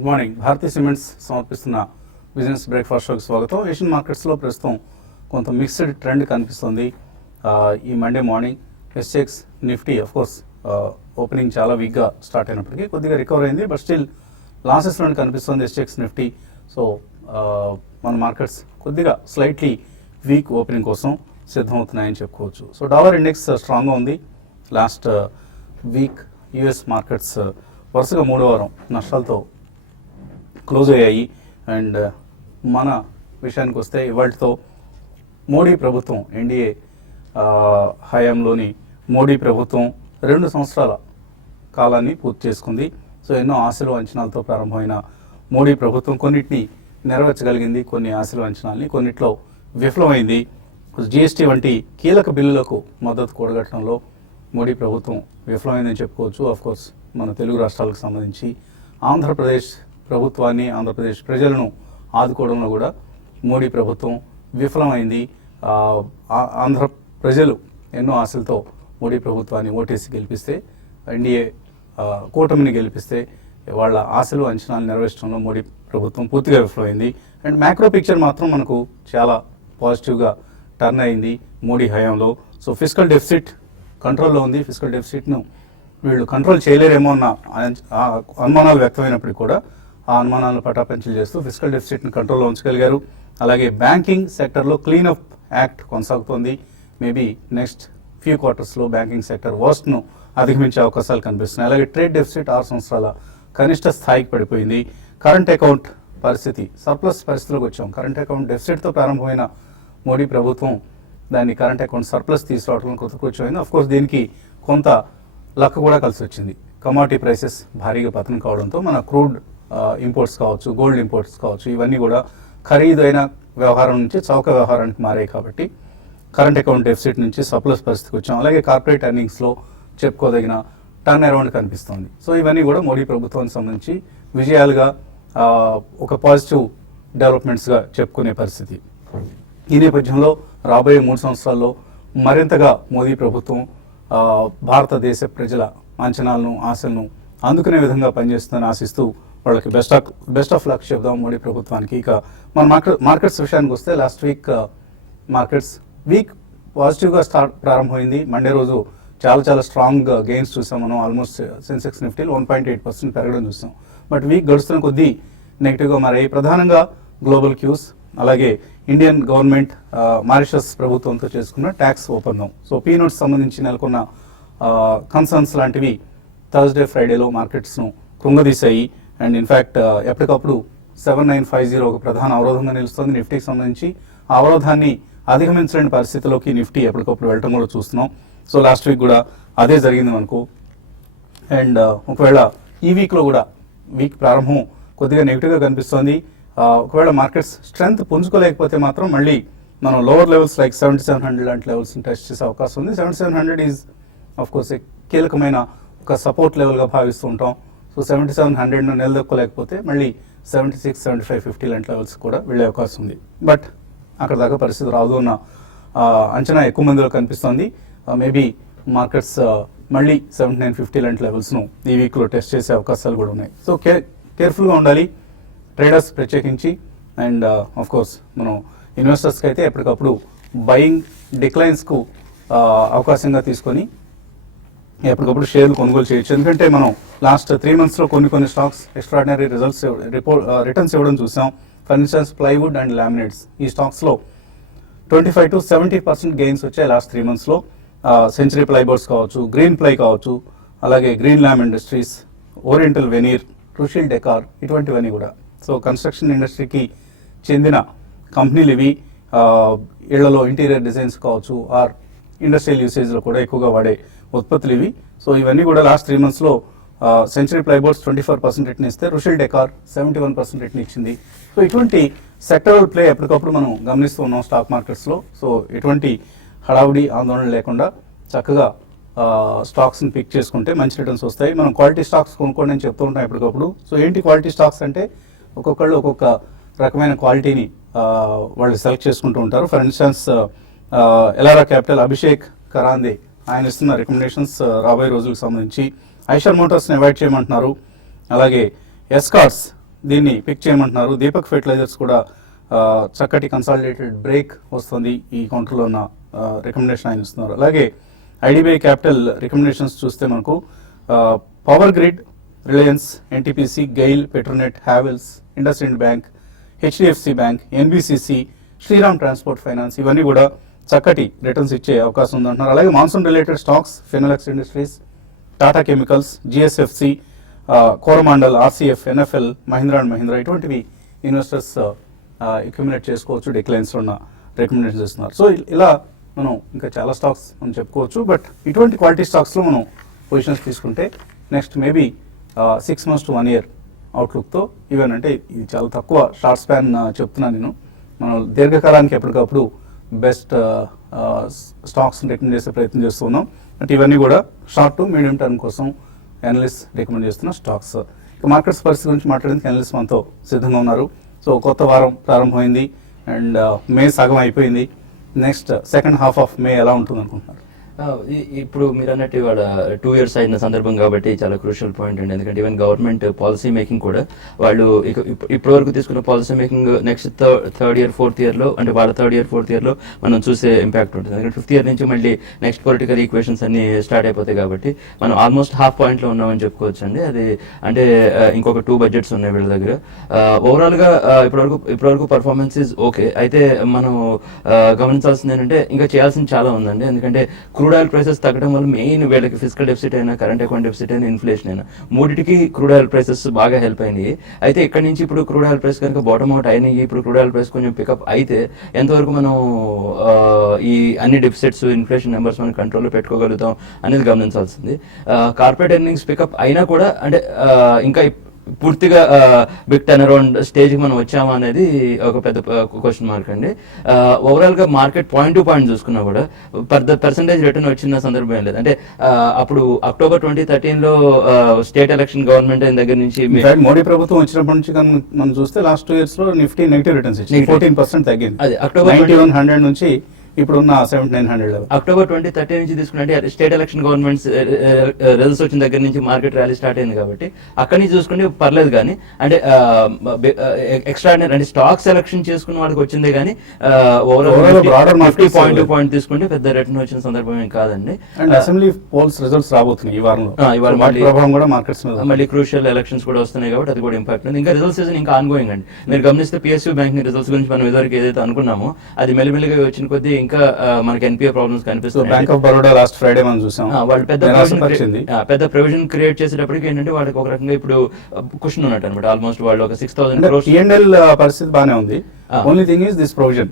Good morning. Bharathi cements సమర్పిస్తున్న business breakfast షోకి స్వాగతం. ఏషియన్ మార్కెట్స్లో ప్రస్తుతం కొంత మిక్స్డ్ ట్రెండ్ కనిపిస్తుంది. ఈ Monday morning SX Nifty course opening చాలా వీక్గా స్టార్ట్ అయినప్పటికీ కొద్దిగా రికవర్ అయింది, బట్ స్టిల్ లాసెస్లోనే కనిపిస్తుంది ఎస్ఎక్స్ నిఫ్టీ. సో మన మార్కెట్స్ కొద్దిగా స్లైట్లీ వీక్ ఓపెనింగ్ కోసం సిద్ధమవుతున్నాయని చెప్పుకోవచ్చు. సో డాలర్ ఇండెక్స్ స్ట్రాంగ్గా ఉంది. లాస్ట్ వీక్ యుఎస్ మార్కెట్స్ వరుసగా 3వ వారం నష్టాలతో క్లోజ్ అయ్యాయి. అండ్ మన విషయానికి వస్తే ఇవాళతో మోడీ ప్రభుత్వం, ఎన్డీఏ హయాంలోని మోడీ ప్రభుత్వం 2 సంవత్సరాల కాలాన్ని పూర్తి చేసుకుంది. సో ఎన్నో ఆశలు అంచనాలతో ప్రారంభమైన మోడీ ప్రభుత్వం కొన్నిటిని నెరవేర్చగలిగింది, కొన్ని ఆశలు అంచనాల్ని కొన్నిట్లో విఫలమైంది. జిఎస్టీ వంటి కీలక బిల్లులకు మద్దతు కూడగట్టడంలో మోడీ ప్రభుత్వం విఫలమైందని చెప్పుకోవచ్చు. కోర్స్ మన తెలుగు రాష్ట్రాలకు సంబంధించి ఆంధ్రప్రదేశ్ ప్రభుత్వాన్ని, ఆంధ్రప్రదేశ్ ప్రజలను ఆదుకోవడంలో కూడా మోడీ ప్రభుత్వం విఫలమైంది. ఆంధ్ర ప్రజలు ఎన్నో ఆశలతో మోడీ ప్రభుత్వాన్ని ఓటేసి గెలిపిస్తే, ఎన్డీఏ కూటమిని గెలిపిస్తే వాళ్ళ ఆశలు అంచనాలు నెరవేర్చడంలో మోడీ ప్రభుత్వం పూర్తిగా విఫలమైంది. అండ్ మ్యాక్రో పిక్చర్ మాత్రం మనకు చాలా పాజిటివ్గా టర్న్ అయింది మోడీ హయాంలో. సో ఫిస్కల్ డెఫిసిట్ కంట్రోల్లో ఉంది. ఫిస్కల్ డెఫిసిట్ను వీళ్ళు కంట్రోల్ చేయలేరేమో అన్న అనుమానాలు వ్యక్తమైనప్పటికీ కూడా ఆ అనుమానాలను పటాపంచలు చేస్తూ ఫిస్కల్ డెఫిసిట్ని కంట్రోల్లో ఉంచగలిగారు. అలాగే బ్యాంకింగ్ సెక్టర్లో క్లీనప్ యాక్ట్ కొనసాగుతోంది. మేబీ నెక్స్ట్ ఫ్యూ క్వార్టర్స్లో బ్యాంకింగ్ సెక్టర్ వర్స్ట్ను అధిగమించే అవకాశాలు కనిపిస్తున్నాయి. అలాగే ట్రేడ్ డెఫిసిట్ 6 సంవత్సరాల కనిష్ట స్థాయికి పడిపోయింది. కరెంట్ అకౌంట్ పరిస్థితి సర్ప్లస్ పరిస్థితిలోకి వచ్చాం. కరెంట్ అకౌంట్ డెఫిసిట్తో ప్రారంభమైన మోడీ ప్రభుత్వం దాన్ని కరెంట్ అకౌంట్ సర్ప్లస్ తీసుకురావడం కొత్తకొచ్చింది. అఫ్కోర్స్ దీనికి కొంత లక్ కూడా కలిసి వచ్చింది. కమాడిటీ ప్రైసెస్ భారీగా పతనం కావడంతో మన క్రూడ్ ఇంపోర్ట్స్ కావచ్చు, గోల్డ్ ఇంపోర్ట్స్ కావచ్చు, ఇవన్నీ కూడా ఖరీదైన వ్యవహారం నుంచి చౌక వ్యవహారానికి మారాయి. కాబట్టి కరెంట్ అకౌంట్ డెఫిసిట్ నుంచి సర్ప్లస్ పరిస్థితికి వచ్చాం. అలాగే కార్పొరేట్ ఎర్నింగ్స్లో చెప్పుకోదగిన టర్న్ అరౌండ్ కనిపిస్తుంది. సో ఇవన్నీ కూడా మోడీ ప్రభుత్వానికి సంబంధించి విజయాలుగా ఒక పాజిటివ్ డెవలప్మెంట్స్గా చెప్పుకునే పరిస్థితి. ఈ నేపథ్యంలో రాబోయే 3 సంవత్సరాల్లో మరింతగా మోదీ ప్రభుత్వం భారతదేశ ప్రజల అంచనాలను, ఆశలను అందుకునే విధంగా పనిచేస్తుందని ఆశిస్తూ వాళ్ళకి బెస్ట్ ఆఫ్ లక్ చెప్దాం మోడీ ప్రభుత్వానికి. ఇక మన మార్కెట్స్ విషయానికి వస్తే లాస్ట్ వీక్ మార్కెట్స్ వీక్ పాజిటివ్గా ప్రారంభమైంది. మండే రోజు చాలా స్ట్రాంగ్ గెయిన్స్ చూసాం మనం. ఆల్మోస్ట్ సెన్సెక్స్ నిఫ్టీలో 1.8% పెరగడం చూసాం. బట్ వీక్ గడుస్తున్న కొద్దీ నెగిటివ్గా మారాయి. ప్రధానంగా గ్లోబల్ క్యూస్, అలాగే ఇండియన్ గవర్నమెంట్ మారిషస్ ప్రభుత్వంతో చేసుకున్న ట్యాక్స్ ఒప్పందం. సో పీ నోట్స్ సంబంధించి నెలకొన్న కన్సర్న్స్ లాంటివి థర్స్డే, ఫ్రైడేలో మార్కెట్స్ను కృంగదీశాయి. అండ్ ఇన్ఫ్యాక్ట్ ఎప్పటికప్పుడు 7950 ఒక ప్రధాన అవరోధంగా నిలుస్తుంది నిఫ్టీకి సంబంధించి. ఆ అవరోధాన్ని అధిగమించలేని పరిస్థితిలోకి నిఫ్టీ ఎప్పటికప్పుడు వెళ్ళటం కూడా చూస్తున్నాం. సో లాస్ట్ వీక్ కూడా అదే జరిగింది మనకు. అండ్ ఒకవేళ ఈ వీక్లో కూడా వీక్ ప్రారంభం కొద్దిగా నెగిటివ్గా కనిపిస్తోంది. ఒకవేళ మార్కెట్స్ స్ట్రెంత్ పుంజుకోలేకపోతే మాత్రం మళ్ళీ మనం లోవర్ లెవెల్స్ లైక్ 7700 లాంటి లెవెల్స్ని టెస్ట్ చేసే అవకాశం ఉంది. 7700 ఈజ్ కోర్స్ కీలకమైన ఒక సపోర్ట్ లెవెల్గా భావిస్తూ ఉంటాం. సో 7700ను నిలదొక్కలేకపోతే మళ్ళీ 76, 75, 50 లాంటి లెవెల్స్ కూడా వెళ్ళే అవకాశం ఉంది. బట్ అక్కడ దాకా పరిస్థితి రాదు అన్న అంచనా ఎక్కువ మందిలో కనిపిస్తోంది. మేబీ మార్కెట్స్ మళ్ళీ 7950 లాంటి లెవెల్స్ను ఈ వీక్లో టెస్ట్ చేసే అవకాశాలు కూడా ఉన్నాయి. సో కేర్ఫుల్గా ఉండాలి ట్రేడర్స్ ప్రత్యేకించి. అండ్ కోర్స్ మనం ఇన్వెస్టర్స్కి అయితే ఎప్పటికప్పుడు బయింగ్ డిక్లైన్స్కు అవకాశంగా తీసుకొని ఎప్పటికప్పుడు షేర్లు కొనుగోలు చేయొచ్చు. ఎందుకంటే మనం లాస్ట్ 3 monthsలో కొన్ని స్టాక్స్ ఎక్స్ట్రాడినరీ రిటర్న్స్ ఇవ్వడం చూసాం. For instance plywood and laminates, ఈ స్టాక్స్లో 25 to 70% గెయిన్స్ వచ్చాయి లాస్ట్ 3 monthsలో. సెంచరీ ప్లైబోర్డ్స్ కావచ్చు, గ్రీన్ ప్లై కావచ్చు, అలాగే green ల్యామ్ industries, oriental veneer, Rushil decor, ఇటువంటివన్నీ కూడా. సో కన్స్ట్రక్షన్ ఇండస్ట్రీకి చెందిన కంపెనీలు ఇవి. ఇళ్లలో ఇంటీరియర్ డిజైన్స్ కావచ్చు, ఆర్ ఇండస్ట్రియల్ యూసేజ్లో కూడా ఎక్కువగా వాడే ఉత్పత్తులు ఇవి. సో ఇవన్నీ కూడా లాస్ట్ 3 monthsలో సెంచరీ ప్లైబోర్డ్స్ 24% రిటర్న్ ఇస్తే రుషిల్ డెకార్ 71% రిటర్న్ ఇచ్చింది. సో ఇటువంటి సెక్టరల్ ప్లే ఎప్పటికప్పుడు మనం గమనిస్తూ ఉన్నాం స్టాక్ మార్కెట్స్లో. సో ఎటువంటి హడావుడి ఆందోళన లేకుండా చక్కగా స్టాక్స్ని పిక్ చేసుకుంటే మంచి రిటర్న్స్ వస్తాయి. మనం క్వాలిటీ స్టాక్స్ కొనుక్కోండి అని చెప్తూ ఉంటాం ఎప్పటికప్పుడు. సో ఏంటి క్వాలిటీ స్టాక్స్ అంటే ఒక్కొక్కళ్ళు ఒక్కొక్క రకమైన క్వాలిటీని వాళ్ళు సెలెక్ట్ చేసుకుంటూ ఉంటారు. ఫర్ ఇన్స్టెన్స్ ఎలారా క్యాపిటల్ అభిషేక్ కరాందే ఆయన ఇస్తున్న రికమెండేషన్స్ రాబోయే రోజులకు సంబంధించి. ఐషర్ మోటార్స్ని అవాయిడ్ చేయమంటున్నారు. అలాగే ఎస్కార్స్ దీన్ని పిక్ చేయమంటున్నారు. దీపక్ ఫెర్టిలైజర్స్ కూడా చక్కటి కన్సాలిడేటెడ్ బ్రేక్ వస్తుంది. ఈ కౌంటర్లో ఉన్న రికమెండేషన్ ఆయన ఇస్తున్నారు. అలాగే ఐడిబిఐ క్యాపిటల్ రికమెండేషన్స్ చూస్తే మనకు power grid, Reliance, NTPC, GAIL, Petronet, Havells, IndusInd bank, HDFC bank, NBCC, Shriram transport finance ఇవన్నీ కూడా చక్కటి రిటర్న్స్ ఇచ్చే అవకాశం ఉందంటున్నారు. అలాగే monsoon related stocks Finolex industries, Tata chemicals, GSFC, Coromandel, RCF, NFL, Mahindra and Mahindra ఇటువంటివి ఇన్వెస్టర్స్ అక్యుములేట్ చేసుకోవచ్చు. డిక్లైన్స్ ఉన్న రికమెండేషన్ చేస్తున్నారు. సో ఇలా మనం ఇంకా చాలా స్టాక్స్ మనం చెప్పుకోవచ్చు. బట్ ఇటువంటి క్వాలిటీ స్టాక్స్లో మనం పొజిషన్స్ తీసుకుంటే next maybe 6 months to 1 year అవుట్లుక్తో ఈవెన్ అంటే ఇది చాలా తక్కువ షార్ట్ స్పాన్ చెప్తున్నాను నేను. మనం దీర్ఘకాలానికి ఎప్పటికప్పుడు బెస్ట్ స్టాక్స్ రికమెండ్ చేసే ప్రయత్నం చేస్తున్నాం. అంటే ఇవన్నీ కూడా షార్ట్ టు మీడియం టర్మ్ కోసం అనలిస్ట్ రికమెండ్ చేస్తున్న స్టాక్స్. ఇక మార్కెట్స్ పరిస్థితి గురించి మాట్లాడేందుకు అనలిస్ట్ మనతో సిద్ధంగా ఉన్నారు. సో కొత్త వారం ప్రారంభమైంది అండ్ మే సగం అయిపోయింది. Next second half of May ఎలా ఉంటుంది అనుకుంటున్నారు? ఇప్పుడు మీరు అన్నట్టు ఇవాళ 2 years అయిన సందర్భం కాబట్టి చాలా క్రూషియల్ పాయింట్ అండి. ఎందుకంటే ఈవెన్ గవర్నమెంట్ పాలసీ మేకింగ్ కూడా వాళ్ళు ఇప్పటి వరకు తీసుకున్న policy making next third year fourth ఇయర్లో అంటే వాళ్ళ థర్డ్ ఇయర్ ఫోర్త్ ఇయర్లో మనం చూసే ఇంపాక్ట్ ఉంటుంది. ఎందుకంటే 5th year నుంచి మళ్ళీ నెక్స్ట్ పొలిటికల్ ఈక్వేషన్స్ అన్ని స్టార్ట్ అయిపోతాయి కాబట్టి మనం ఆల్మోస్ట్ హాఫ్ పాయింట్లో ఉన్నామని చెప్పుకోవచ్చు అండి. అది అంటే ఇంకొక 2 budgets ఉన్నాయి వీళ్ళ దగ్గర. ఓవరాల్గా ఇప్పటివరకు పర్ఫార్మెన్స్ ఇస్ ఓకే. అయితే మనం గమనించాల్సింది ఏంటంటే ఇంకా చేయాల్సింది చాలా ఉందండి. ఎందుకంటే క్రూడ్ ఆయిల్ ప్రైసెస్ తగ్గడం వల్ల మెయిన్ వీళ్ళకి ఫిజికల్ డెఫిసిట్ అయినా, కరెంట్ అకౌంట్ డెఫిసిట్ అయినా, ఇన్ఫ్లేషన్ అయినా మూడింటికి క్రూడ్ ఆయిల్ ప్రైసెస్ బాగా హెల్ప్ అయినాయి. అయితే ఇక్కడ నుంచి ఇప్పుడు క్రూడ్ ఆయిల్ ప్రైస్ కనుక బాటమ్ అవుట్ అయినాయి, ఇప్పుడు క్రూడ్ ఆయిల్ ప్రైస్ కొంచెం పికప్ అయితే ఎంతవరకు మనం ఈ అన్ని డెఫిసిట్స్, ఇన్ఫ్లేషన్ నెంబర్స్ మనం కంట్రోల్లో పెట్టుకోగలుగుతాం అనేది గమనించాల్సింది. కార్పొరేట్ ఎర్నింగ్స్ పికప్ అయినా కూడా అంటే ఇంకా పూర్తిగా బిగ్ టర్న్ అరౌండ్ స్టేజ్కి మనం వచ్చామా అనేది ఒక పెద్ద క్వశ్చన్ మార్క్ అండి. ఓవరాల్గా మార్కెట్ పాయింట్ టు పాయింట్ చూసుకున్నా కూడా పర్సెంటేజ్ రిటర్న్ వచ్చిన సందర్భం ఏం లేదు. అంటే అప్పుడు October 2013లో స్టేట్ ఎలక్షన్ గవర్నమెంట్ అయిన దగ్గర నుంచి మోడీ ప్రభుత్వం వచ్చినప్పటి నుంచి మనం చూస్తే లాస్ట్ 2 years లో నిఫ్టీ నెగిటివ్ రిటర్న్స్ ఇచ్చింది. 14% తగ్గింది. అది October 9100 నుంచి ఇప్పుడున్న 7900 October 2013 నుంచి తీసుకుంటే స్టేట్ ఎలక్షన్ గవర్నమెంట్స్ రిజల్ట్స్ వచ్చిన దగ్గర నుంచి మార్కెట్ ర్యాలీ స్టార్ట్ అయింది కాబట్టి అక్కడి నుంచి చూసుకుంటే పర్లేదు. కానీ అంటే ఎక్స్ట్రాడినరీ అంటే స్టాక్ సెలక్షన్ చేసుకున్న వాళ్ళకి వచ్చిందే కానీ ఓవరాల్ పాయింట్ టు పాయింట్ తీసుకుంటే పెద్ద రిటర్న్ వచ్చిన సందర్భం ఏం కాదండి. అండ్ అసెంబ్లీ పోల్స్ రిజల్ట్స్ రాబోతున్నాయి ఈ వారంలో. మళ్ళీ క్రూషియల్ ఎలక్షన్స్ కూడా వస్తున్నాయి కాబట్టి అది కూడా ఇంపాక్ట్ ఉంది. ఇంకా రిజల్ట్ సీజన్ ఇంకా ఆన్గోయింగ్ అండి. మీరు గమనిస్తే PSU బ్యాంక్ రిజల్ట్స్ గురించి మనం ఇదివరకు ఏదైతే అనుకున్నామో అది మెల్లిమెల్లిగా వచ్చిన కొద్దీ ఇంకా మనకి NPA ప్రాబ్లమ్స్ కనిపిస్తుంది. Bank of Baroda last Friday మనం చూసాం. వాళ్ళు పెద్ద ప్రొవిజన్ క్రియేట్ చేసేటప్పటికి ఏంటంటే వాళ్ళకి ఒక రకంగా ఇప్పుడు క్వశ్చన్ ఉన్నట్టు అనమాట. ఆల్మోస్ట్ వాళ్ళు ఒక 6000 crores పరిస్థితి బాగానే ఉంది. Only thing is this provision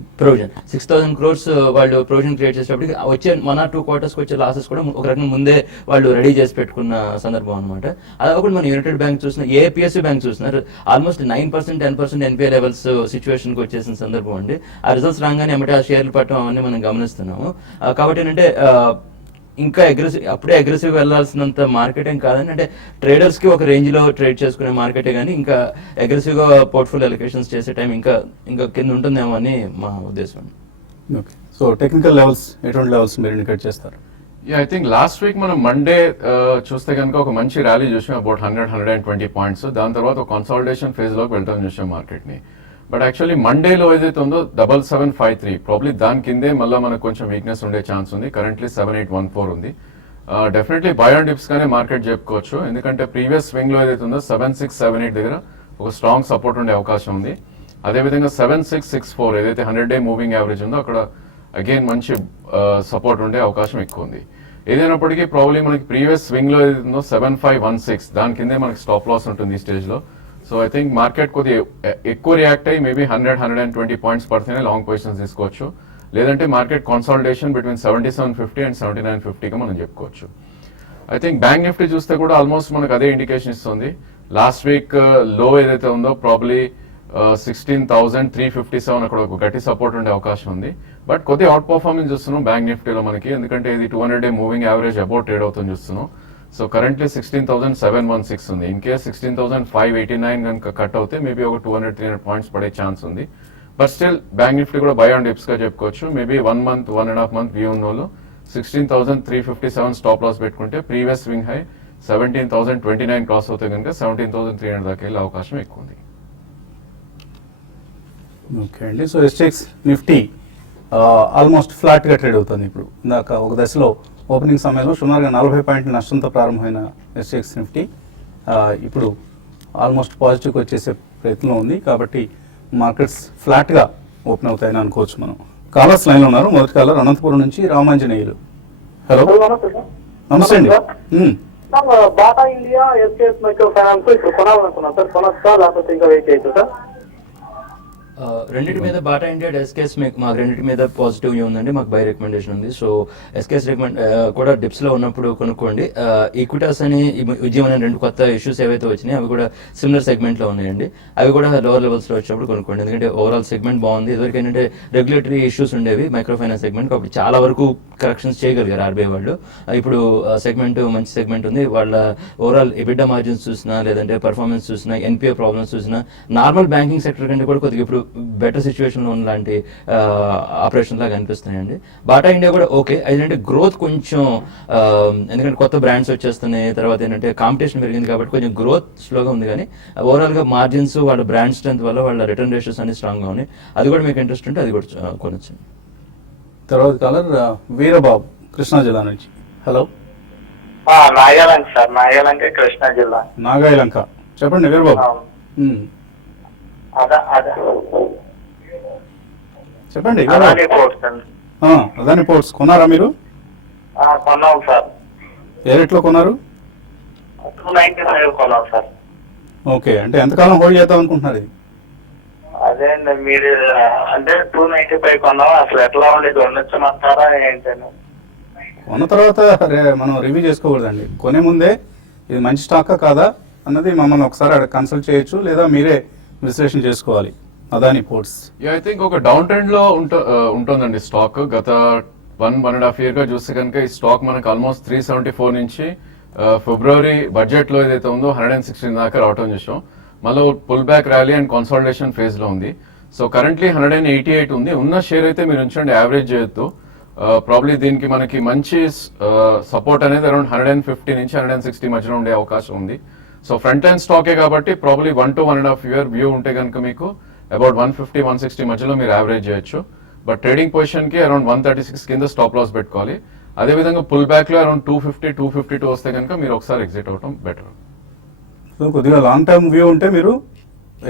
6000 crores వాళ్ళు ప్రొవిజన్ క్రియేట్ చేసేటప్పటికి వచ్చే 1 or 2 quarters వచ్చే లాసెస్ కూడా ఒక రకంగా ముందే వాళ్ళు రెడీ చేసి పెట్టుకున్న సందర్భం అనమాట. అదే ఒకటి మన యునైటెడ్ బ్యాంక్ చూసిన PSU బ్యాంక్ చూసినారు ఆల్మోస్ట్ 9% 10% NPA లెవెల్స్ సిచ్యువేషన్ కి వచ్చేసిన సందర్భం అండి. ఆ రిజల్ట్స్ రాగానే ఏమంటే ఆ షేర్లు పట్టడం అవన్నీ మనం గమనిస్తున్నాము. కాబట్టి ఏంటంటే ఇంకా అప్పుడే అగ్రెసివ్ వెళ్లాల్సినంత మార్కెటింగ్ కాదని, అంటే ట్రేడర్స్ కి ఒక రేంజ్ లో ట్రేడ్ చేసుకునే మార్కెటే కానీ ఇంకా అగ్రెసివ్ గా పోర్ట్ఫోలియో అలొకేషన్స్ చేసే టైం ఇంకా కింద ఉంటుందేమో అని మా ఉద్దేశం. ఓకే, సో టెక్నికల్ లెవెల్స్ ఎటువంటి లెవెల్స్ మీరు ఇండికేట్ చేస్తారు? ఐ థింక్ లాస్ట్ వీక్ మనం మండే చూస్తే కనుక ఒక మంచి ర్యాలీ చూసాం, అబౌట్ 100-120 points. దాని తర్వాత ఒక కన్సాలిడేషన్ ఫేజ్ లోకి వెళ్తాం చూసాం మార్కెట్ ని. బట్ యాక్చువల్లీ మండేలో ఏదైతే ఉందో 7753 ప్రాబ్లీ దాని కిందే మళ్ళీ మనకు కొంచెం వీక్నెస్ ఉండే ఛాన్స్ ఉంది. కరెంట్లీ 7814 ఉంది. డెఫినెట్లీ బై ఆన్ డిప్స్ గానే మార్కెట్ చెప్పుకోవచ్చు. ఎందుకంటే ప్రీవియస్ స్వింగ్ లో ఏదైతే ఉందో 7678 దగ్గర ఒక స్ట్రాంగ్ సపోర్ట్ ఉండే అవకాశం ఉంది. అదేవిధంగా 7664 ఏదైతే 100-day మూవింగ్ యావరేజ్ ఉందో అక్కడ అగైన్ మంచి సపోర్ట్ ఉండే అవకాశం ఎక్కువ ఉంది. ఏదైనప్పటికీ ప్రాబ్లీ మనకి ప్రీవియస్ స్వింగ్ లో ఏదైతే ఉందో 7516 దాని కిందే మనకి స్టాప్ లాస్ ఉంటుంది ఈ స్టేజ్ లో. సో ఐ థింక్ మార్కెట్ కొద్దిగా ఎక్కువ రియాక్ట్ అయ్యి మేబీ 100-120 points పడితేనే లాంగ్ పొజిషన్స్ తీసుకోవచ్చు. లేదంటే మార్కెట్ కన్సాలిడేషన్ బిట్వీన్ 7750 and 7950గా మనం చెప్పుకోవచ్చు. ఐ థింక్ బ్యాంక్ నిఫ్టీ చూస్తే కూడా ఆల్మోస్ట్ మనకు అదే ఇండికేషన్ ఇస్తుంది. లాస్ట్ వీక్ లో ఏదైతే ఉందో ప్రాబ్లీ 16,357 అక్కడ ఒక గట్టి సపోర్ట్ ఉండే అవకాశం ఉంది. బట్ కొద్దిగా అవుట్ పర్ఫార్మెన్స్ చూస్తున్నాం బ్యాంక్ నిఫ్టీలో మనకి, ఎందుకంటే ఇది 200-day moving average about trade అవుతుంది చూస్తున్నాం. సో కరెంట్లీ 16,716 ఉంది. ఇన్ కేస్ 16,589 కనుక కట్ అవుతే మేబీ ఒక 200-300 points పడే ఛాన్స్ ఉంది. బట్ స్టిల్ బ్యాంక్ నిఫ్టీ కూడా బై ఆన్ డిప్స్ గా చెప్పుకోవచ్చు. మేబీ 1 month 1.5 month వ్యూ ఉన్న వాళ్ళు 16,357 స్టాప్ లాస్ పెట్టుకుంటే ప్రీవియస్ స్వింగ్ హై 17,029 క్రాస్ అవుతే కనుక 17,300 దాకా వెళ్ళే అవకాశం ఎక్కువ ఉంది. ఓకే అండి. సో ఎస్టెక్స్ నిఫ్టీ ఆల్మోస్ట్ ఫ్లాట్గా ట్రేడ్ అవుతుంది ఇప్పుడు. ఇందాక ఒక దశలో ఓపెనింగ్ సమయంలో సుమారుగా 40 పాయింట్ల నష్టంతో ప్రారంభమైన ఎస్టెక్స్ నిఫ్టీ ఇప్పుడు ఆల్మోస్ట్ పాజిటివ్కి వచ్చేసే ప్రయత్నం ఉంది. కాబట్టి మార్కెట్స్ ఫ్లాట్గా ఓపెన్ అవుతాయని అనుకోవచ్చు మనం. కాలర్స్ లైన్లో ఉన్నారు. మొదటి కాలర్ అనంతపురం నుంచి రామాంజనేయులు. హలో, నమస్తే అండి. Bata India, SKS micro finance ఇప్పుడు కొనాలనుకున్నాం సార్. కొనొచ్చా లేకపోతే ఇంకా వెయిట్ చేయొచ్చు సార్? రెండింటి మీద బాటా ఇండియా, ఎస్కేఎస్ మాకు రెండింటి మీద పాజిటివ్ ఉందండి. మాకు బై రికమెండేషన్ ఉంది. సో ఎస్కేఎస్ రికమెండ్ కూడా డిప్స్ లో ఉన్నప్పుడు కొనుక్కోండి. ఈక్విటాస్ అని ఉద్యమం అనే 2 కొత్త ఇష్యూస్ ఏవైతే వచ్చినాయి అవి కూడా సిమిలర్ సెగ్మెంట్ లో ఉన్నాయండి. అవి కూడా లోవర్ లెవెల్స్ లో వచ్చినప్పుడు కొనుక్కోండి. ఎందుకంటే ఓవరాల్ సెగ్మెంట్ బాగుంది. ఇదివరకు ఏంటంటే రెగ్యులేటరీ ఇష్యూస్ ఉండేవి మైక్రో ఫైనాన్స్ సెగ్మెంట్, కాబట్టి చాలా వరకు కరెక్షన్స్ చేయగలిగారు ఆర్బీఐ వాళ్ళు. ఇప్పుడు సెగ్మెంట్ మంచి సెగ్మెంట్ ఉంది. వాళ్ళ ఓవరాల్ ఎబిడా మార్జిన్స్ చూసినా లేదంటే పర్ఫార్మెన్స్ చూసినా ఎన్పిఏ ప్రాబ్లమ్స్ చూసినా నార్మల్ బ్యాంకింగ్ సెక్టర్ కంటే కూడా కొద్దిగా ఇప్పుడు బెటర్ సిచ్యువేషన్ లో ఉన్నలాంటి ఆపరేషన్ లాగా అనిపిస్తున్నాయండి. బాటా ఇండియా కూడా ఓకే. అదేంటంటే గ్రోత్ కొంచెం ఎందుకంటే కొత్త బ్రాండ్స్ వచ్చేస్తున్నాయి, తర్వాత ఏంటంటే కాంపిటీషన్ పెరిగింది కాబట్టి కొంచెం గ్రోత్ స్లోగా ఉంది. కానీ ఓవరాల్ గా మార్జిన్స్ వాళ్ళ బ్రాండ్ స్ట్రెంత్ వల్ల వాళ్ళ రిటర్న్ రేషియోస్ అన్ని స్ట్రాంగ్ గా ఉన్నాయి. అది కూడా మీకు ఇంట్రెస్ట్ ఉంటే అది కూడా కొనొచ్చు. తర్వాత కాలర్ వీరబాబు కృష్ణా జిల్లా నుంచి. Hello, Nagalanka sir. నాగాలంక కృష్ణా జిల్లా. నాగాయలంక. చెప్పండి వీరబాబు. చెప్పండి. అదాని పోర్ట్స్ కొన్నారా మీరు? కొన్నాం సార్. ఏ రేట్లో కొన్నారు? 295 కొన్నాం సార్. ఓకే, అంటే ఎంతకాలం హోల్డ్ చేద్దాం అనుకుంటున్నారు ఇది? అదే అండి, మీరు అంటే 295 కొన్నాం. అసలు ఎట్లా ఉండేది, ఉండొచ్చమంటారా ఏంటండి? కొన్న తర్వాత మనం రివ్యూ చేసుకోకూడదండి. కొనే ముందే ఇది మంచి స్టాకా కాదా అన్నది మమ్మల్ని ఒకసారి కన్సల్ట్ చేయొచ్చు, లేదా మీరే విశ్లేషణ చేసుకోవాలి. అదాని పోర్ట్స్ ఐ థింక్ ఒక డౌన్ ట్రెండ్ లో ఉంటుందండి స్టాక్. గత 1.5 year గా చూస్తే కనుక ఈ స్టాక్ మనకు ఆల్మోస్ట్ 374 నుంచి ఫిబ్రవరి బడ్జెట్ లో ఏదైతే ఉందో 116 దాకా రావటం చూసాం. మళ్ళీ pull back rally and consolidation phase లో ఉంది. సో కరెంట్లీ 188 ఉంది. ఉన్న షేర్ అయితే మీరు ఉంచండి, యావరేజ్ చేయొద్దు. ప్రాబ్లీ దీనికి మనకి మంచి సపోర్ట్ అనేది అరౌండ్ 150 నుంచి 160 మధ్యలో ఉండే అవకాశం ఉంది. సో ఫ్రంట్ లైన్ స్టాకే కాబట్టి ప్రాబ్లీ 1 to 1.5 year వ్యూ ఉంటే కనుక మీకు అబౌట్ 150-160 మధ్యలో మీరు యావరేజ్ చేయొచ్చు. బట్ ట్రేడింగ్ పొజిషన్ కి అరౌండ్ 136 కింద స్టాప్ లాస్ పెట్టుకోవాలి. అదేవిధంగా పుల్ బ్యాక్ లో అరౌండ్ 250-252 వస్తే కనుక మీరు ఒకసారి ఎగ్జిట్ అవడం బెటర్. సో కొద్దిగా లాంగ్ టర్మ్ వ్యూ ఉంటే మీరు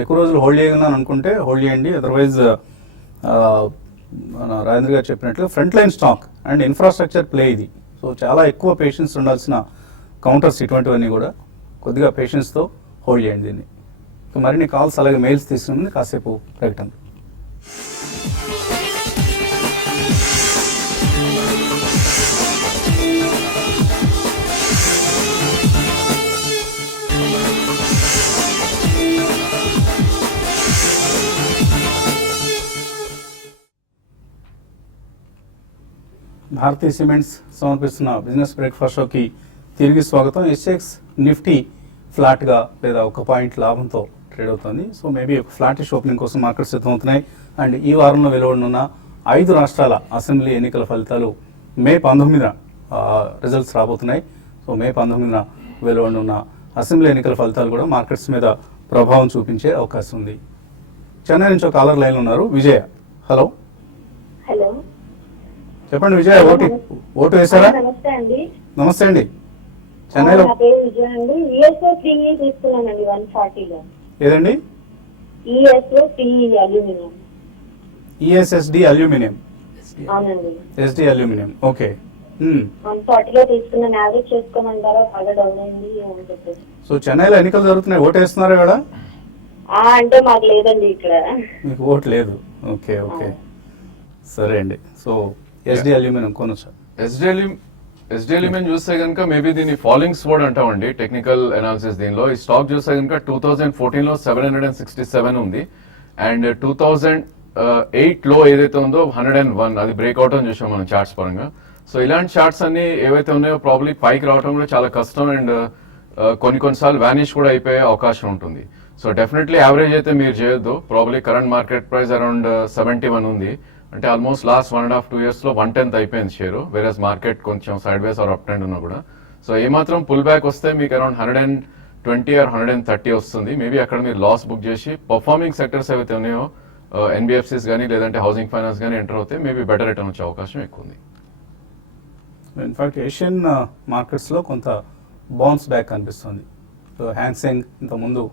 ఎక్కువ రోజులు హోల్డ్ చేయగలను అనుకుంటే హోల్డ్ చేయండి. అదర్వైజ్ మన రాజేంద్ర గారు చెప్పినట్లు front line stock and infrastructure play ఇది. సో చాలా ఎక్కువ పేషెన్స్ ఉండాల్సిన కౌంటర్స్ ఇటువంటివన్నీ కూడా కొద్దిగా పేషెన్స్తో హోల్డ్ చేయండి దీన్ని. ఇక మరిన్ని కాల్స్ అలాగే మెయిల్స్ తీసుకుని కాసేపు ప్రకటన. భారతీ సిమెంట్స్ సమర్పిస్తున్న బిజినెస్ బ్రేక్ఫాస్ట్ షోకి తిరిగి స్వాగతం. ఎస్ఎక్స్ నిఫ్టీ ఫ్లాట్గా లేదా 1 పాయింట్ లాభంతో ట్రేడ్ అవుతుంది. సో మేబీ ఒక ఫ్లాటిష్ ఓపెనింగ్ కోసం మార్కెట్ సిద్ధమవుతున్నాయి. అండ్ ఈ వారంలో వెలువడనున్న 5 రాష్ట్రాల అసెంబ్లీ ఎన్నికల ఫలితాలు మే 19న రిజల్ట్స్ రాబోతున్నాయి. సో మే 19న వెలువడనున్న అసెంబ్లీ ఎన్నికల ఫలితాలు కూడా మార్కెట్స్ మీద ప్రభావం చూపించే అవకాశం ఉంది. చెన్నై నుంచి ఒక కాలర్ లైన్ ఉన్నారు, విజయ. హలో, హలో, చెప్పండి విజయ. ఓటు వేశారా? నమస్తే అండి. నమస్తే అండి. చెన్నైలో నా పేరు విజయ అండి. ఈఎస్ఓ 3E తీసుకున్నానండి 140లో. ఏదండి? ఈఎస్ఓ 3E అల్యూమినియం. ఈఎస్ఎస్డి అల్యూమినియం. అవునండి, ఎస్డి అల్యూమినియం. ఓకే. 140లో తీసుకున్నాను. యావరేజ్ చేసుకోమంటారా? బాగా డౌన్ అయింది అని చెప్పేసి. సో చెన్నైలో ఎన్నికలు జరుగుతున్నాయి, ఓటు వేస్తున్నారా ఇక్కడ? అంటే మాకు లేదండి ఇక్కడ. మీకు ఓటు లేదు. ఓకే ఓకే, సరే అండి. సో ఎస్డి అల్యూమినియం కొనొచ్చా? ఎస్డి అల్యూమినియం చూస్తే కనుక మేబీ దీన్ని ఫాలింగ్ స్వోర్డ్ అంటామండి టెక్నికల్ అనాలిసిస్. దీనిలో ఈ స్టాక్ చూస్తే కనుక 2014లో 767 ఉంది. అండ్ 2008 లో ఏదైతే ఉందో 101, అది బ్రేక్అవుట్ అని చూసాం మనం చార్ట్స్ పరంగా. సో ఇలాంటి చార్ట్స్ అన్ని ఏవైతే ఉన్నాయో ప్రాబ్లీ పైకి రావడం కూడా చాలా కష్టం. అండ్ కొన్నిసార్లు వ్యానిష్ కూడా అయిపోయే అవకాశం ఉంటుంది. సో డెఫినెట్లీ యావరేజ్ అయితే మీరు చేయొద్దు. Probably current market price around 71 ఉంది. అంటే ఆల్మోస్ట్ లాస్ట్ 1.5-2 years లో 1/10 అయిపోయింది షేరు. వేరేస్ మార్కెట్ కొంచెం sideways or up trend ఉన్నా కూడా. సో ఏమాత్రం పుల్ బ్యాక్ వస్తే మీకు అరౌండ్ 120 or 130 వస్తుంది. మేబీ అక్కడ మీరు లాస్ బుక్ చేసి పర్ఫార్మింగ్ సెక్టర్స్ ఏవైతే ఉన్నాయో ఎన్బిఎఫ్సిస్ కానీ లేదంటే హౌసింగ్ ఫైనాన్స్ కానీ ఎంటర్ అవుతే మేబీ బెటర్ రిటర్న్ వచ్చే అవకాశం ఎక్కువ ఉంది. ఇన్ఫాక్ట్ ఏషియన్ మార్కెట్స్లో కొంత బౌన్స్ బ్యాక్ కనిపిస్తుంది. సో హ్యాంగ్సెంగ్ ఇంతకుముందు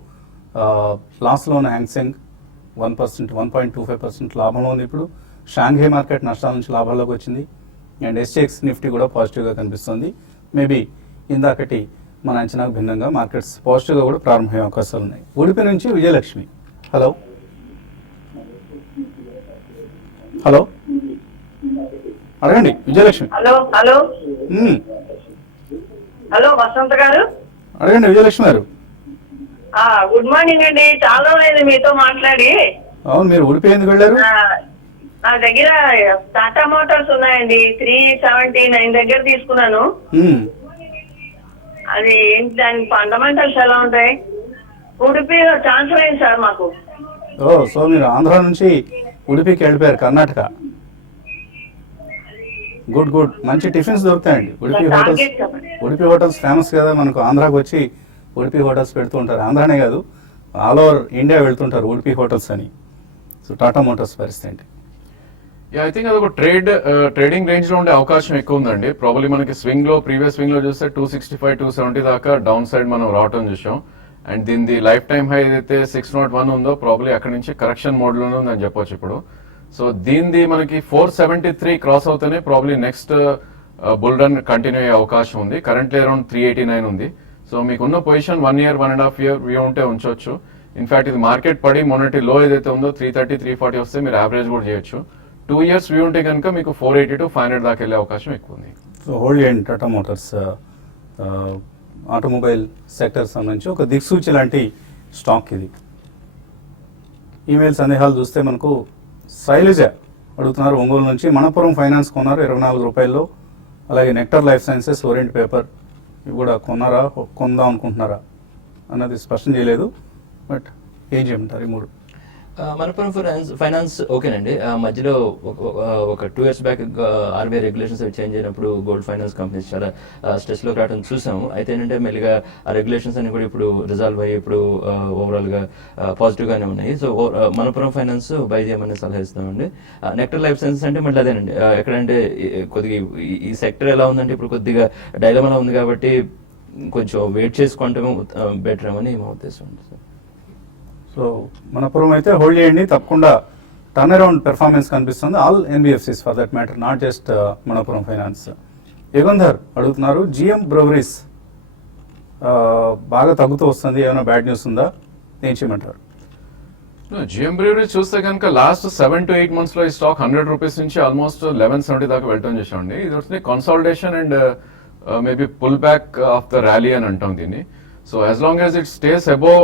లాస్లో ఉన్న హ్యాంగ్సెంగ్ 1%, 1.25% లాభంలో ఉంది. ఇప్పుడు షాంఘై మార్కెట్ నష్టాల నుంచి లాభాల్లోకి వచ్చింది. అండ్ ఎస్ఎక్స్ నిఫ్టీ కూడా పాజిటివ్గా కనిపిస్తుంది. మేబీ ఇందాకటి మన అంచనాకు భిన్నంగా మార్కెట్స్ పాజిటివ్గా కూడా ప్రారంభమయ్యే అవకాశాలు ఉన్నాయి. ఉడిపి నుంచి విజయలక్ష్మి. హలో హలో అడగండి విజయలక్ష్మి. హలో హలో మ్మ్. హలో వసంత గారు. అడగండి విజయలక్ష్మి గారు. గుడ్ మార్నింగ్ అండి. చాలా లేదు మీతో మాట్లాడి. అవును, మీరు ఉడిపి ఎందుకు వెళ్ళారు? నా దగ్గర టాటా మోటార్స్ ఉన్నాయండి. 379 దగ్గర తీసుకున్నాను. మ్మ్. అది ఏంటి, దాని ఫండమెంటల్స్ ఎలా ఉంటాయి? ఉడిపి ట్రాన్స్ఫర్ అయింది సార్ మాకు. సో మీరు ఆంధ్ర నుంచి ఉడిపికి వెళ్ళిపోయారు, కర్ణాటక. గుడ్ గుడ్, మంచి టిఫిన్స్ దొరుకుతాయండి ఉడిపి హోటల్స్. టార్గెట్ చెప్పండి. ఉడిపి హోటల్స్ ఫేమస్ కదా మనకు. ఆంధ్రాకి వచ్చి ఉడిపి హోటల్స్ పెడుతూ ఉంటారు. ఆంధ్రానే కాదు, ఆల్ ఓవర్ ఇండియా వెళ్తుంటారు ఉడిపి హోటల్స్ అని. సో టాటా మోటార్స్ పరిస్థితి ఏంటి? ఐ థింక్ అది ఒక ట్రేడింగ్ రేంజ్ లో ఉండే అవకాశం ఎక్కువ ఉందండి. ప్రాబ్లీ మనకి ప్రీవియస్ స్వింగ్ లో చూస్తే 265, 270 దాకా డౌన్ సైడ్ మనం రావటం చూసాం. అండ్ దీని లైఫ్ టైమ్ హై ఏదైతే 601 ఉందో ప్రాబ్లీ అక్కడ నుంచి కరెక్షన్ మోడ్ లోనే ఉందని చెప్పొచ్చు ఇప్పుడు. సో దీనిది మనకి 473 క్రాస్ అవుతేనే probably next bull run continue అయ్యే అవకాశం ఉంది. కరెంట్లీ అరౌండ్ 389 ఉంది. సో మీకున్న పొజిషన్ 1 year, 1.5 year వ్యూ ఉంటే ఉంచవచ్చు. ఇన్ఫాక్ట్ ఇది మార్కెట్ పడి మొన్నటి లో ఏదైతే ఉందో 330, 340 వస్తే మీరు యావరేజ్ కూడా చేయొచ్చు. 2 years వ్యూ ఉంటే కనుక మీకు 480 to 500 దాకా వెళ్ళే అవకాశం ఎక్కువ ఉంది. సో హోల్డ్ చేయండి టాటా మోటార్స్. ఆటోమొబైల్ సెక్టర్ సంబంధించి ఒక దిక్సూచి లాంటి స్టాక్ ఇది. ఈమెయిల్ సందేహాలు చూస్తే మనకు శైలజ అడుగుతున్నారు ఒంగోలు నుంచి. మనపురం ఫైనాన్స్ కొన్నారు 24 రూపాయల్లో. అలాగే nectar life sciences, orient paper ఇవి కూడా కొన్నారా, కొందాం అనుకుంటున్నారా అన్నది స్పష్టం చేయలేదు. బట్ ఏం చేయమంటారు ఈ మూడు? మనపురం ఫైనాన్స్ ఓకేనండి. మధ్యలో ఒక 2 years back RBI regulations change అయినప్పుడు గోల్డ్ ఫైనాన్స్ కంపెనీస్ చాలా స్ట్రెస్లో రావడం చూసాము. అయితే ఏంటంటే మెల్లిగా ఆ రెగ్యులేషన్స్ అన్ని కూడా ఇప్పుడు రిజాల్వ్ అయ్యి ఇప్పుడు ఓవరాల్గా పాజిటివ్గానే ఉన్నాయి. సో మనపురం ఫైనాన్స్ బై చేయమని సలహా ఇస్తామండి. నెక్టర్ లైఫ్ సైన్సెస్ అంటే మళ్ళీ అదేనండి. ఎక్కడంటే కొద్దిగా ఈ సెక్టర్ ఎలా ఉందంటే ఇప్పుడు కొద్దిగా డైలమాలో ఉంది కాబట్టి కొంచెం వెయిట్ చేసుకుంటే బెటర్ ఏమని మా ఉద్దేశం ఉంది సార్. సో మనపురం అయితే హోల్డ్ చేయండి, తప్పకుండా టర్న్ అరౌండ్ పెర్ఫార్మెన్స్ కనిపిస్తుంది. All NBFCs for that matter, not just Manappuram finance. Yugandhar అడుగుతున్నారు జిఎం బ్రూవరీస్ బాగా తగ్గుతూ వస్తుంది, ఏమైనా బ్యాడ్ న్యూస్ ఉందా, ఏం చేయమంటారు? జిఎం బ్రూవరీ చూస్తే కనుక లాస్ట్ 7 to 8 months లో ఈ స్టాక్ 100 రూపీస్ నుంచి ఆల్మోస్ట్ 1170 దాకా వెళ్ళటం చేసామండి. ఇది వచ్చింది consolidation and maybe pull back of the rally అని అంటాం దీన్ని. So as long as it stays above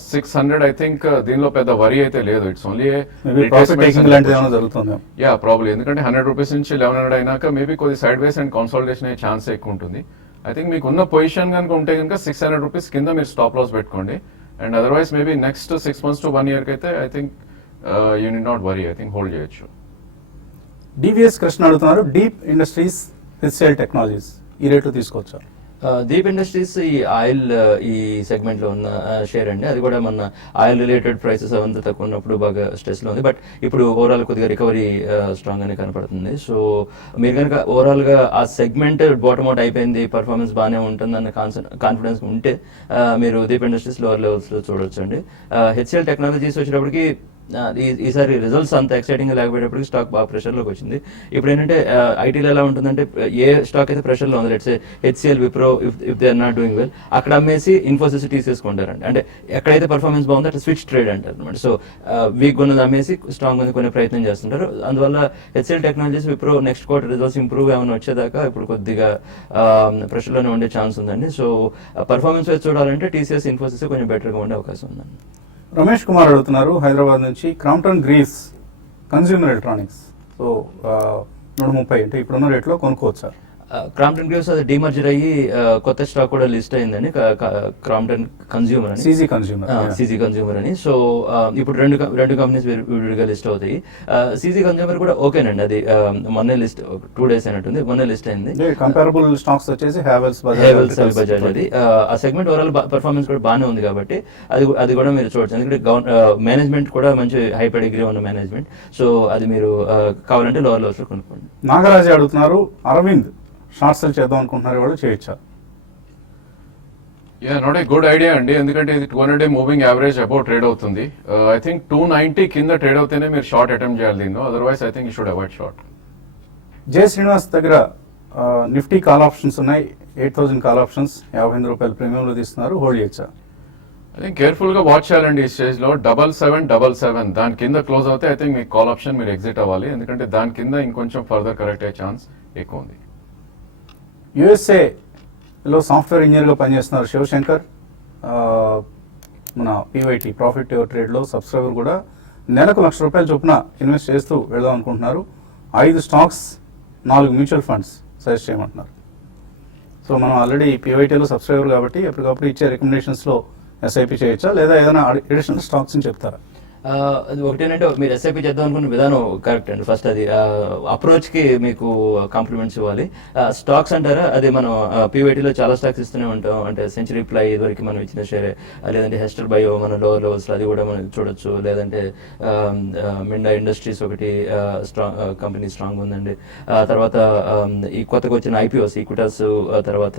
600 I think దీనిలో పెద్ద వరీ అయితే లేదు. ఇట్స్ ఓన్లీ యా ప్రాబ్లీ, ఎందుకంటే 100 రూపీస్ నుంచి 1100 అయినాక మేబీ కొద్ది సైడ్ వేస్ అండ్ కన్సాలిడేషన్ అయ్యే ఛాన్స్ ఎక్కువ ఉంటుంది. ఐ థింక్ మీకు ఉన్న పొజిషన్ కనుక ఉంటే కనుక 600 రూపీస్ కింద మీరు స్టాప్ లాస్ పెట్టుకోండి. And otherwise maybe next 6 months to 1 year కి అయితే I think you need not worry, I think hold చేయొచ్చు. డివిఎస్ కృష్ణ అడుగుతున్నారు డీప్ ఇండస్ట్రీస్, హెచ్సిఎల్ టెక్నాలజీస్ ఈ రేట్లు తీసుకోవచ్చా? దీప్ ఇండస్ట్రీస్ ఈ ఆయిల్ ఈ సెగ్మెంట్ లో ఉన్న షేర్ అండి. అది కూడా మన ఆయిల్ రిలేటెడ్ ప్రైసెస్ అవంతా తక్కువ ఉన్నప్పుడు బాగా స్ట్రెస్ లో ఉంది. బట్ ఇప్పుడు ఓవరాల్ కొద్దిగా రికవరీ స్ట్రాంగ్ గానే కనపడుతుంది. సో మీరు కనుక ఓవరాల్ గా ఆ సెగ్మెంట్ బాటమ్ అవుట్ అయిపోయింది, పర్ఫార్మెన్స్ బాగానే ఉంటుందన్న కాన్ఫిడెన్స్ ఉంటే మీరు దీప్ ఇండస్ట్రీస్ లోవర్ లెవెల్స్ లో చూడొచ్చు అండి. హెచ్సిఎల్ టెక్నాలజీస్ వచ్చేటప్పటికి ఈసారి రిజల్ట్స్ అంత ఎక్సైటింగ్ గా లేకపోయేటప్పటికి స్టాక్ బాగా ప్రెషర్ లోకి వచ్చింది. ఇప్పుడు ఏంటంటే ఐటీలో ఎలా ఉంటుందంటే ఏ స్టాక్ అయితే ప్రెషర్ లో ఉంది, let's say HCL, Wipro, if they are not doing well, అక్కడ అమ్మేసి ఇన్ఫోసిస్ తీసేసుకుంటారండి. అంటే ఎక్కడైతే పర్ఫార్మెన్స్ బాగుందో అట్లా స్విచ్ ట్రేడ్ అంటారు అనమాట. సో వీక్ ఉన్నది అమ్మేసి స్ట్రాంగ్ ఉంది కొనే ప్రయత్నం చేస్తుంటారు. అందువల్ల HCl technologies, Wipro next quarter results improve ఏమైనా వచ్చేదాకా ఇప్పుడు కొద్దిగా ప్రెషర్ లోనే ఉండే ఛాన్స్ ఉందండి. సో పర్ఫార్మెన్స్ వైజ్ చూడాలంటే టీసీఎస్, ఇన్ఫోసిస్ కొంచెం బెటర్ గా ఉండే అవకాశం ఉందండి. రమేష్ కుమార్ అడుగుతున్నారు హైదరాబాద్ నుంచి Crompton Greaves consumer electronics. So 130 అంటే ఇప్పుడున్న రేట్లో కొనుక్కోవచ్చా? క్రాంప్టన్ గ్రీవ్స్ అది డీమర్జర్ అయ్యి కొత్త స్టాక్ కూడా లిస్ట్ అయిందండి, క్రాంప్టన్ కన్స్యూమర్ అని, సీజీ కన్స్యూమర్. సీజీ కన్స్యూమర్ అని. సో ఇప్పుడు రెండు కంపెనీస్ విడిగా లిస్ట్ అవుతాయి. సీజీ కన్స్యూమర్ కూడా ఓకేనండి, అది మొన్నే లిస్ట్ 2 days అయినట్టుంది, మొన్నే లిస్ట్ అయింది. కంపారబుల్ స్టాక్స్ వచ్చేసి హ్యావెల్స్, బజాజ్ అది ఆ సెగ్మెంట్ ఓవరాల్ పర్ఫార్మెన్స్ కూడా బాగానే ఉంది కాబట్టి అది కూడా మీరు చూడొచ్చు. ఎందుకంటే మేనేజ్మెంట్ కూడా మంచి హై పెడిగ్రీ ఉన్న మేనేజ్మెంట్. సో అది మీరు కావాలంటే లోవర్ లెవెల్స్ లో కొనుక్కోండి. నాగరాజు అడుగుతున్నారు, అరవింద్ షార్ట్ సెల్ చేద్దాం అనుకుంటున్నారు, వాళ్ళు చేయొచ్చా? నాట్ ఏ గుడ్ ఐడియా అండి, ఎందుకంటే ఇది 200-day moving average about trade అవుతుంది. ఐ థింక్ 290 కింద ట్రేడ్ అవుతేనే మీరు షార్ట్ అటెంప్ట్ చేయాలి దీనిలో, otherwise I think you should avoid short. Jaya Srinivas దగ్గర నిఫ్టీ కాల్ ఆప్షన్స్ ఉన్నాయి, 8,000 కాల్ ఆప్షన్స్, 55 రూపాయల ప్రీమియంలో తీస్తున్నారు, హోల్డ్ చేయొచ్చా? ఐ థింక్ కేర్ఫుల్ గా వాచ్ చేయాలండి ఈ స్టేజ్ లో. 7777 దాని కింద క్లోజ్ అవుతే ఐ థింక్ మీకు కాల్ ఆప్షన్ మీరు ఎగ్జిట్ అవ్వాలి, ఎందుకంటే దాని కింద ఇంకొంచెం ఫర్దర్ కరెక్ట్ అయ్యే ఛాన్స్ ఎక్కువ ఉంది. యుఎస్ఏలో సాఫ్ట్వేర్ ఇంజనీర్గా పనిచేస్తున్నారు శివశంకర్. మన పీవైటీ ప్రాఫిట్ ట్రేడ్లో సబ్స్క్రైబర్ కూడా నెలకు ₹1,00,000 చొప్పున ఇన్వెస్ట్ చేస్తూ వెళ్దాం అనుకుంటున్నారు. 5 స్టాక్స్, 4 మ్యూచువల్ ఫండ్స్ సజెస్ట్ చేయమంటున్నారు. సో మనం ఆల్రెడీ పీవైటీలో సబ్స్క్రైబర్ కాబట్టి ఎప్పటికప్పుడు ఇచ్చే రికమెండేషన్స్లో ఎస్ఐపి చేయొచ్చా, లేదా ఏదైనా అడిషనల్ స్టాక్స్ అని చెప్తారా? అది ఒకటేనంటే మీరు ఎస్ఐపి చేద్దాం అనుకున్న విధానం కరెక్ట్ అండి. ఫస్ట్ అది అప్రోచ్ కి మీకు కాంప్లిమెంట్స్ ఇవ్వాలి. స్టాక్స్ అంటారా, అది మనం పీవైటీలో చాలా స్టాక్స్ ఇస్తూనే ఉంటాం. అంటే సెంచరీ ప్లై ఇదివరకు మనం ఇచ్చిన షేరే, లేదంటే హెస్టర్ బయో మన లోవర్ లెవెల్స్ అది కూడా మనం చూడొచ్చు. లేదంటే మిండా ఇండస్ట్రీస్ ఒకటి కంపెనీ స్ట్రాంగ్ ఉందండి. తర్వాత ఈ కొత్తగా వచ్చిన ఐపీఓస్ ఈక్విటాస్, తర్వాత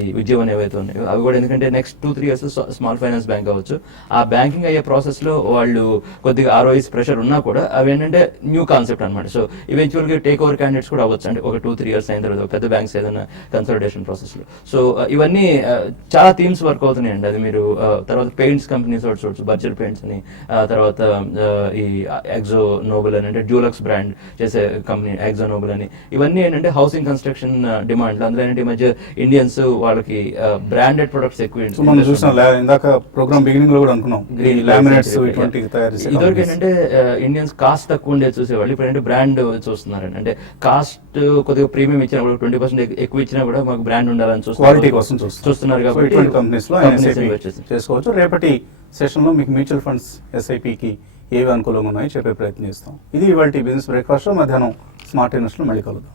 ఈ ఉద్యోగం ఏవైతే ఉన్నాయో అవి కూడా, ఎందుకంటే next 2-3 years small finance bank అవ్వచ్చు. ఆ బ్యాంకింగ్ అయ్యే ప్రాసెస్ లో వాళ్ళు కొద్దిగా ROIs ప్రెషర్ ఉన్నా కూడా అవి ఏంటంటే న్యూ కాన్సెప్ట్ అనమాట. సో ఈవెన్చువల్ గా టేక్ ఓవర్ క్యాండిడేట్స్ కూడా అవ్వచ్చు అండి, ఒక 2-3 years అయిన తర్వాత పెద్ద బ్యాంక్స్ ఏదైనా కన్సల్టేషన్ ప్రాసెస్ లో. సో ఇవన్నీ చాలా థీమ్స్ వర్క్ అవుతున్నాయండి. అది మీరు తర్వాత పెయింట్స్ కంపెనీస్ చూడొచ్చు, బర్జర్ పెయింట్స్ అని, తర్వాత ఈ ఎగ్జో నోబెల్ అని, అంటే డ్యూలక్స్ బ్రాండ్ చేసే కంపెనీ ఎగ్జో నోబెల్ అని. ఇవన్నీ ఏంటంటే హౌసింగ్ కన్స్ట్రక్షన్ డిమాండ్, అందులో ఏంటంటే ఈ మధ్య ఇండియన్స్ వాళ్ళకి బ్రాండెడ్ ప్రొడక్ట్స్ ఎక్కువ. మనం చూసిన ఇందాక ప్రోగ్రామ్ బిగినింగ్ లో కూడా అనుకున్నాం, గ్రీన్ లామినేట్స్ ఇదివరకు ఏంటంటే ఇండియన్స్ కాస్ట్ తక్కువ ఉండేది చూసేవాళ్ళు, ఇప్పుడు ఏంటంటే బ్రాండ్ చూస్తున్నారండి. అంటే కాస్ట్ కొద్దిగా ప్రీమియం ఇచ్చినా కూడా 20% ఎక్కువ ఇచ్చినా కూడా మాకు బ్రాండ్ ఉండాలని క్వాలిటీ కోసం చూస్తున్నారు కాబట్టి కంపెనీస్ లో చేసుకోవచ్చు. రేపటి సెషన్ లో మీకు మ్యూచువల్ ఫండ్స్ ఎస్ఐపికి ఏవి అనుకూలంగా ఉన్నాయో చెప్పే ప్రయత్నం చేస్తాం. ఇది ఇవాళ బిజినెస్ బ్రేక్ఫాస్ట్. మధ్యాహ్నం స్మార్ట్ ఇన్వెస్ట్ లో మళ్ళీ కలుద్దాం.